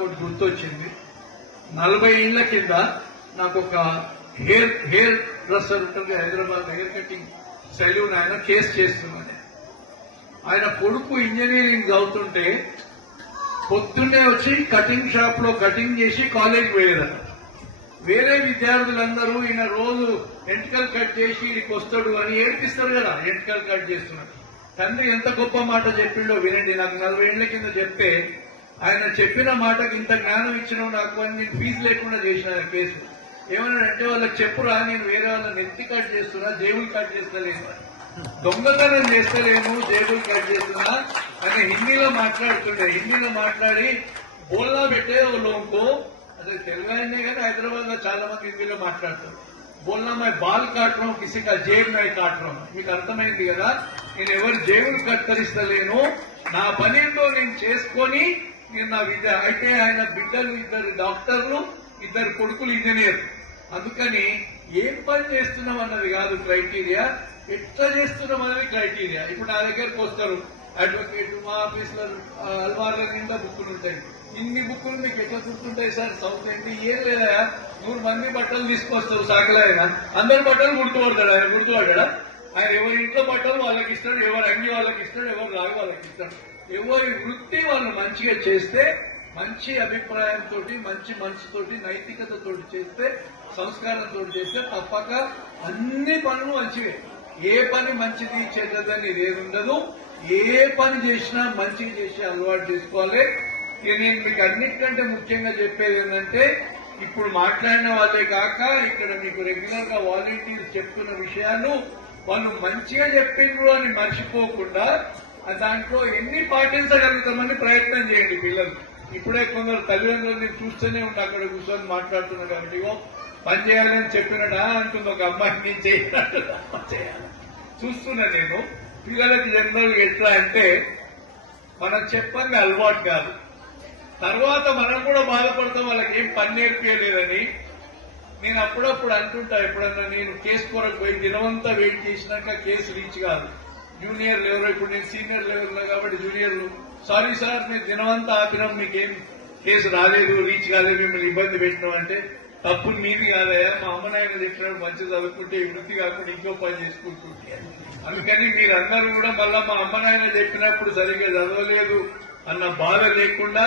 ఒకటి గుర్తొచ్చింది. నలభై ఏళ్ళ కింద నాకు ఒక హెయిర్ హెయిర్ డ్రెస్సర్ ఉంటుంది హైదరాబాద్ హెయిర్ కటింగ్ సెలూన్ ఆయన కేసు చేస్తున్నాను ఆయన కొడుకు ఇంజనీరింగ్ చదువుతుంటే పొద్దున్నే వచ్చి కటింగ్ షాప్లో కటింగ్ చేసి కాలేజ్ పోయేదారు వేరే విద్యార్థులందరూ ఈయన రోజు ఎంటికలు కట్ చేసి ఇక్కడికి వస్తాడు అని ఏడిపిస్తారు కదా ఎంటికలు కట్ చేస్తున్నాడు తండ్రి ఎంత గొప్ప మాట చెప్పిండో వినండి నాకు నలభై ఏళ్ళ కింద చెప్తే ఆయన చెప్పిన మాటకి ఇంత జ్ఞానం ఇచ్చిన నాకు అని నేను ఫీజు లేకుండా చేసిన ఆయన కేసు ఏమన్నాడంటే వాళ్ళకి చెప్పురా నేను వేరే వాళ్ళ నెత్తి కట్ చేస్తున్నా జేబులు కట్ చేస్తలేను. దొంగతనం చేస్తలేను జేబులు కట్ చేస్తున్నా అని హిందీలో మాట్లాడుతుండే. హిందీలో మాట్లాడి బోల్లా పెట్టే ఓ లోంకో అదే తెలుగు ఆయనే కానీ హైదరాబాద్లో చాలా మంది హిందీలో మాట్లాడతారు. బోల్నా మై బాల్ కాటడం కిసి జేబు మై కాటడం మీకు అర్థమైంది కదా? నేను ఎవరు జేబులు కత్కరిస్తలేను నా పని నేను చేసుకొని నేను నా విద్య అయితే ఆయన బిడ్డలు ఇద్దరు డాక్టర్లు ఇద్దరు కొడుకులు ఇంజనీర్. అందుకని ఏం పని చేస్తున్నాం అన్నది కాదు క్రైటీరియా. ఎట్లా చేస్తున్నాం అన్నది క్రైటీరియా. ఇప్పుడు నా దగ్గరకు వస్తారు. అడ్వకేట్ మా ఆఫీస్లో అల్మార్ల నిండా బుక్కులు ఉంటాయి. ఇన్ని బుక్కులు మీకు ఎట్లా గుర్తుంటాయి సార్? సౌత్ ఏంటి ఏం లేదా? నూరు మంది బట్టలు తీసుకొస్తారు సాకలైన అందరి బట్టలు గుర్తుపడతాడు ఆయన. గుర్తుపడ్డా ఆయన ఎవరి ఇంట్లో బట్టలు వాళ్ళకి ఇస్తాడు ఎవరి అంగి వాళ్ళకి ఇస్తాడు ఎవరు రాగి వాళ్ళకి ఇస్తాడు ఎవరి వృత్తి వాళ్ళు మంచిగా చేస్తే మంచి అభిప్రాయంతో మంచి మనసుతోటి నైతికతతో చేస్తే సంస్కారంతో చేస్తే తప్పక అన్ని పనులు మంచివే. ఏ పని మంచిది చెడ్డదని ఏది ఏ పని చేసినా మంచిగా చేసి అలవాటు చేసుకోవాలి. ఇక నేను మీకు అన్నిటికంటే ముఖ్యంగా చెప్పేది ఏంటంటే ఇప్పుడు మాట్లాడిన వాళ్ళే కాక ఇక్కడ మీకు రెగ్యులర్గా వాలంటీర్స్ చెప్తున్న విషయాలు వాళ్ళు మంచిగా చెప్పిండ్రు అని మర్చిపోకుండా దాంట్లో ఎన్ని పాటించగలుగుతామని ప్రయత్నం చేయండి పిల్లలు. ఇప్పుడే కొందరు తల్లిదండ్రులు నేను చూస్తూనే ఉంటా అక్కడ కూర్చొని మాట్లాడుతున్నారు కాబట్టి. ఇగో పని చేయాలని చెప్పినడా అంటుంది ఒక అమ్మాయి నేను చేయాలి చేయాలి. చూస్తున్నా నేను. పిల్లలకి జనరల్ ఎట్లా అంటే మనం చెప్పండి అలవాటు కాదు. తర్వాత మనం కూడా బాధపడతాం వాళ్ళకి ఏం పని నేర్పించలేదని నేను అప్పుడప్పుడు అంటుంటా ఎప్పుడన్నా నేను కేసు కొరకు పోయి దినమంతా వెయిట్ చేసినాక కేసు రీచ్ కాదు. జూనియర్ లెవెల్ ఇప్పుడు నేను సీనియర్ లెవెల్లో కాబట్టి జూనియర్లు సారీ సార్ మేము దినమంతా ఆపినాం మీకేం కేసు రాలేదు రీచ్ కాలేదు మిమ్మల్ని ఇబ్బంది పెట్టినాం అంటే తప్పు మీది కాదయా మా అమ్మ నాయన చెప్పినప్పుడు మంచి చదువుకుంటే వృత్తి కాకుండా ఇంకో పని చేసుకుంటుంటే. అందుకని మీరందరూ కూడా మళ్ళా మా అమ్మ నాయన చెప్పినప్పుడు సరిగ్గా చదవలేదు అన్న బాధ లేకుండా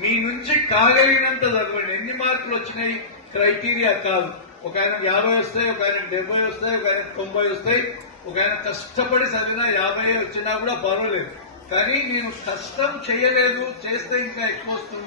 మీ నుంచి కాగలిగినంత చదవండి. ఎన్ని మార్కులు వచ్చినాయి? క్రైటీరియా కాదు. ఒక ఆయన యాభై వస్తాయి ఒక ఆయన డెబ్బై వస్తాయి ఒక ఆయన తొంభై వస్తాయి. ఒక ఆయన కష్టపడి చదివినా యాభై వచ్చినా కూడా పర్వాలేదు. కానీ నేను కష్టం చేయలేదు చేస్తే ఇంకా ఎక్కువ వస్తుంది.